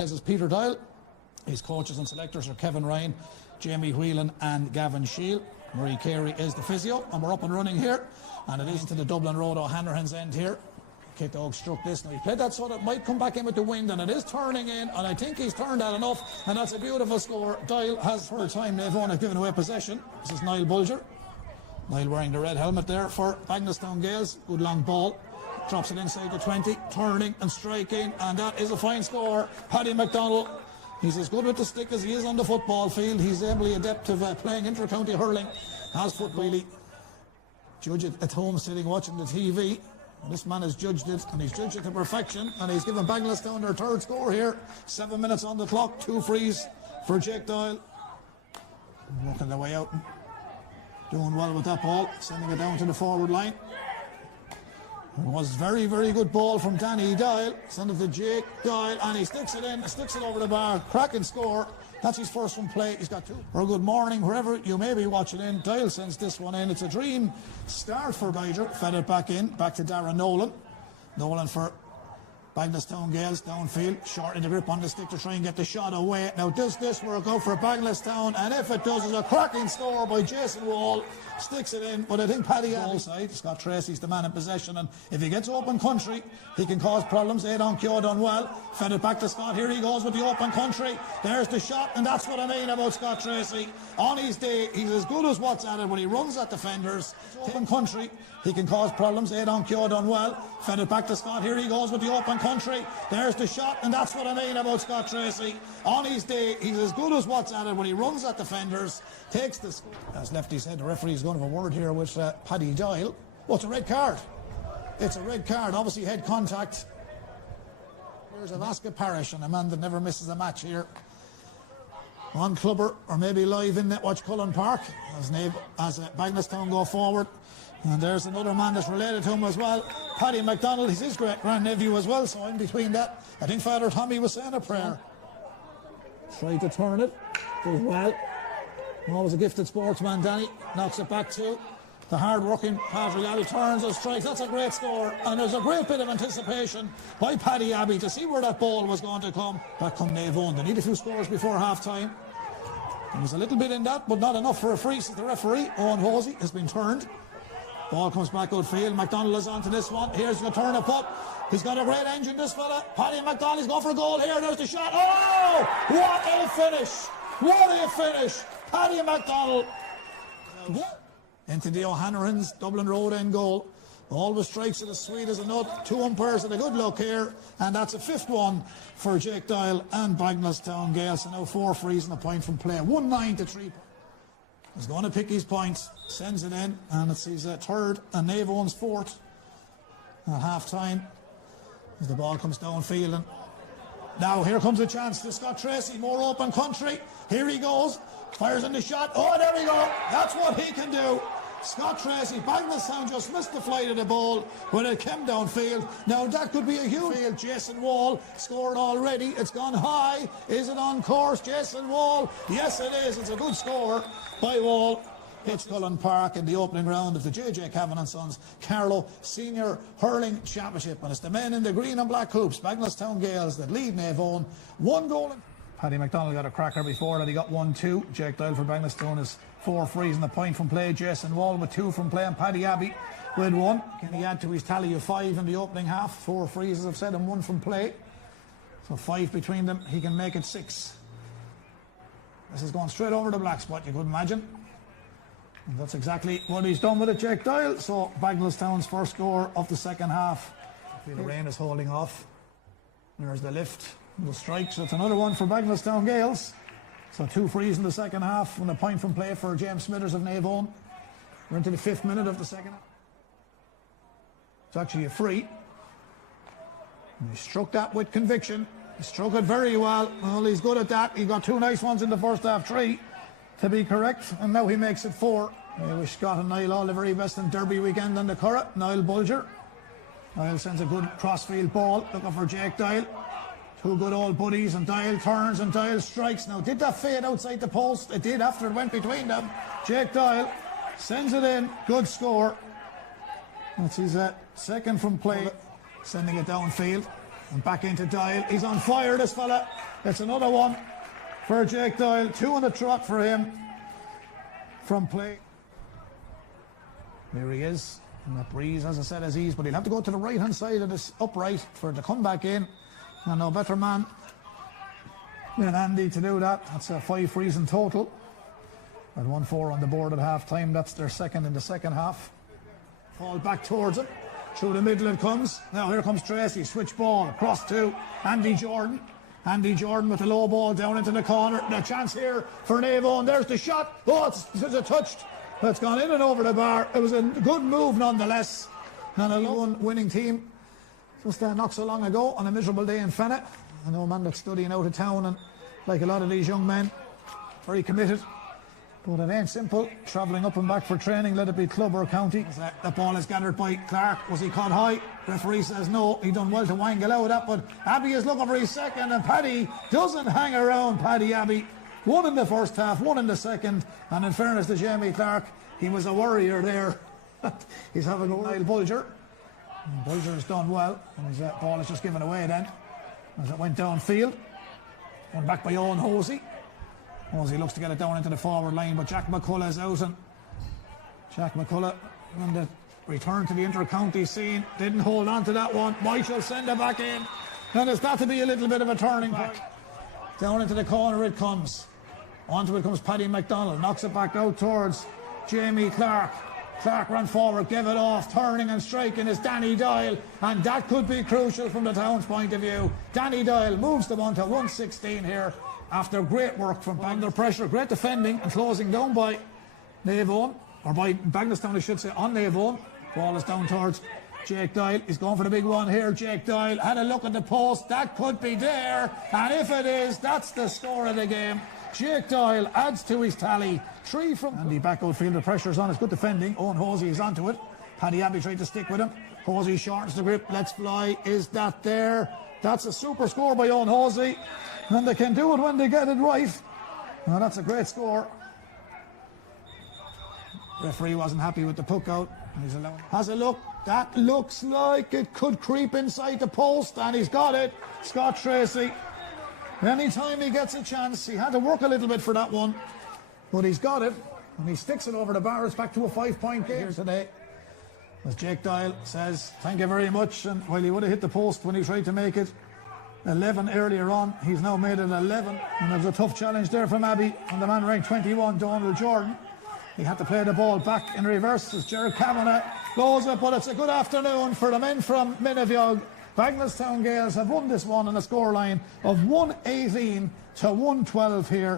This is Peter Dial. His coaches and selectors are Kevin Ryan, Jamie Whelan and Gavin Shield. Marie Carey is the physio, and we're up and running here. And it is to the Dublin Road O'Hanrahan's end here. Kit Oak struck this. Now he played that so that it might come back in with the wind, and it is turning in, and I think he's turned that enough, and that's a beautiful score. Dial has for a time Naomh Eoin have given away possession. This is Niall Bulger. Niall wearing the red helmet there for Bagenalstown Gaels. Good long ball. Drops it inside the 20, turning and striking, and that is a fine score. Paddy McDonald, he's as good with the stick as he is on the football field. He's ably adept of playing inter-county hurling. Has foot really. Judge it at home sitting watching the TV. This man has judged it, and he's judged it to perfection, and he's given Bagenalstown their third score here. 7 minutes on the clock, 2 frees for Jake Doyle. Working their way out, doing well with that ball, sending it down to the forward line. It was very, very good ball from Danny Doyle, son of the Jake Doyle, and he sticks it in, sticks it over the bar. Cracking score. That's his first from play. He's got 2. Or good morning, wherever you may be watching in. Doyle sends this one in. It's a dream start for Geiger. Fed it back in, back to Darren Nolan. Nolan for Bagenalstown Gaels downfield, short in the grip on the stick to try and get the shot away. Now does this work out for Bagenalstown? And if it does, it's a cracking score by Jason Wall. Sticks it in, but I think Paddy side. Scott Tracy's the man in possession, and if he gets open country, he can cause problems. Naomh Eoin done well. Fed it back to Scott. Here he goes with the open country. There's the shot, and that's what I mean about Scott Tracy. On his day, he's as good as what's at it when he runs at defenders. Open country, he can cause problems. Naomh Eoin done well. Fed it back to Scott. Here he goes with the open country. There's the shot, and that's what I mean about Scott Tracy. On his day, he's as good as what's at it when he runs at defenders. Takes the score. As Lefty said, the referee's going to have a word here with Paddy Doyle. Oh, it's a red card. It's a red card. Obviously head contact. There's a Vasca Parish, and a man that never misses a match here. On Clubber, or maybe live in Netwatch Cullen Park, as Bagenalstown go forward. And there's another man that's related to him as well. Paddy McDonald, he's his great-grandnephew as well, so in between that, I think Father Tommy was saying a prayer. Tried to turn it. Does well. Always a gifted sportsman, Danny. Knocks it back to the hard-working Patrick Abbey. Turns and strikes. That's a great score. And there's a great bit of anticipation by Paddy Abbey to see where that ball was going to come. Back come Naomh Eoin. They need a few scores before half-time. There was a little bit in that, but not enough for a free. So the referee, Owen Hosey, has been turned. Ball comes back outfield. McDonald is on to this one. Here's the turn of putt. He's got a great engine, this fella. Paddy McDonald, he's going for a goal here. There's the shot. Oh! What a finish! What a finish! Paddy McDonald into the O'Hanrahan's Dublin Road end goal. Always strikes it as sweet as a nut. 2 umpires and a good look here, and that's a 5th one for Jake Doyle and Bagenalstown Gaels. So now 4 frees and a point from play. 1-9 to 3. He's going to pick his points, sends it in, and it's his 3rd and Naomh Eoin's 4th at half time as the ball comes downfield. And now here comes a chance to Scott Tracy, more open country. Here he goes, fires in the shot. Oh, there we go. That's what he can do. Scott Tracy, Bagenalstown just missed the flight of the ball when it came downfield. Now that could be a huge field. Jason Wall scored already. It's gone high. Is it on course? Jason Wall. Yes, it is. It's a good score by Wall. It's Cullen Park in the opening round of the J.J. Cavan & Sons Carlow Senior Hurling Championship. And it's the men in the green and black hoops, Bagenalstown Gaels, that lead Naomh Eoin. 1 goal. Paddy McDonald got a cracker before that. He got 1-2. Jake Doyle for Bagenalstown is 4 frees and a point from play. Jason Wall with 2 from play, and Paddy Abbey with 1. Can he add to his tally of 5 in the opening half? 4 frees, as I've said, and 1 from play. So 5 between them. He can make it 6. This is going straight over the black spot, you could imagine. And that's exactly what he's done with it, Jake Doyle. So Bagenalstown's first score of the second half. The rain is holding off. There's the lift, the strike. So it's another one for Bagenalstown Gaels. So 2 frees in the second half and a point from play for James Smithers of Naomh Eoin. We're into the 5th minute of the second half. It's actually a free. And he struck that with conviction. He struck it very well. Well, he's good at that. He got 2 nice ones in the first half, 3 to be correct. And now he makes it 4. I wish Scott and Niall all the very best in Derby weekend on the Curragh. Niall Bulger. Niall sends a good crossfield ball, looking for Jake Doyle. 2 good old buddies, and Doyle turns and Doyle strikes. Now, did that fade outside the post? It did after it went between them. Jake Doyle sends it in. Good score. That's his 2nd from play. Sending it downfield. And back into Doyle. He's on fire, this fella. It's another one for Jake Doyle. 2 on the trot for him from play. There he is. And that breeze, as I said, is easy, but he'll have to go to the right-hand side of this upright for it to come back in. And no better man than Andy to do that. That's a 5 frees in total. And 1-4 on the board at half-time. That's their second in the second half. Fall back towards him. Through the middle it comes. Now here comes Tracy. Switch ball across to Andy Jordan. Andy Jordan with the low ball down into the corner. The chance here for Naomh Eoin. There's the shot. Oh, it's a touched. It's gone in and over the bar. It was a good move nonetheless. And a lone winning team just not so long ago on a miserable day in Fenagh. I know a man that's studying out of town, and like a lot of these young men, very committed. But it ain't simple, travelling up and back for training, let it be club or county. The ball is gathered by Clark. Was he caught high? Referee says no. He done well to wangle out of that, but Abbey is looking for his second, and Paddy doesn't hang around. Paddy Abbey, 1 in the first half, 1 in the second, and in fairness to Jamie Clark, he was a worrier there. He's having a wild Bulger. Bulger has done well, and his ball is just given away then as it went downfield. One back by Owen Hosey. Hosey looks to get it down into the forward line, but Jack McCullough is out, and Jack McCullough on the return to the inter-county scene didn't hold on to that one. Michael send it back in, and it's got to be a little bit of a turning point. Down into the corner it comes. Onto it comes Paddy McDonald, knocks it back out towards Jamie Clark. Clark ran forward, gave it off, turning and striking is Danny Doyle, and that could be crucial from the town's point of view. Danny Doyle moves them on to 116 here after great work from under pressure, great defending and closing down by Naomh Eoin, or by Bagenalstown I should say, on Naomh Eoin. Ball is down towards Jake Doyle. He's going for the big one here. Jake Doyle had a look at the post, that could be there, and if it is, that's the score of the game. Jake Doyle adds to his tally. 3 from Andy back outfield. The pressure's on. It's good defending. Owen Hosey is onto it. Paddy Abbey tried to stick with him. Hosey shortens the grip. Let's fly. Is that there? That's a super score by Owen Hosey. And they can do it when they get it right. Now that's a great score. Referee wasn't happy with the puck out. He's allowed. Has a look. That looks like it could creep inside the post, and he's got it. Scott Tracy. Anytime he gets a chance, he had to work a little bit for that one, but he's got it, and he sticks it over the bar. It's back to a 5-point game here today. As Jake Doyle says, thank you very much, and while he would have hit the post when he tried to make it 11 earlier on, he's now made it 11, and there's a tough challenge there from Abbey, and the man ranked 21, Donald Jordan. He had to play the ball back in reverse as Jared Kavanagh goes it, but it's a good afternoon for the men from Minneviog. Bagenalstown Gaels have won this one on a scoreline of 118 to 112 here.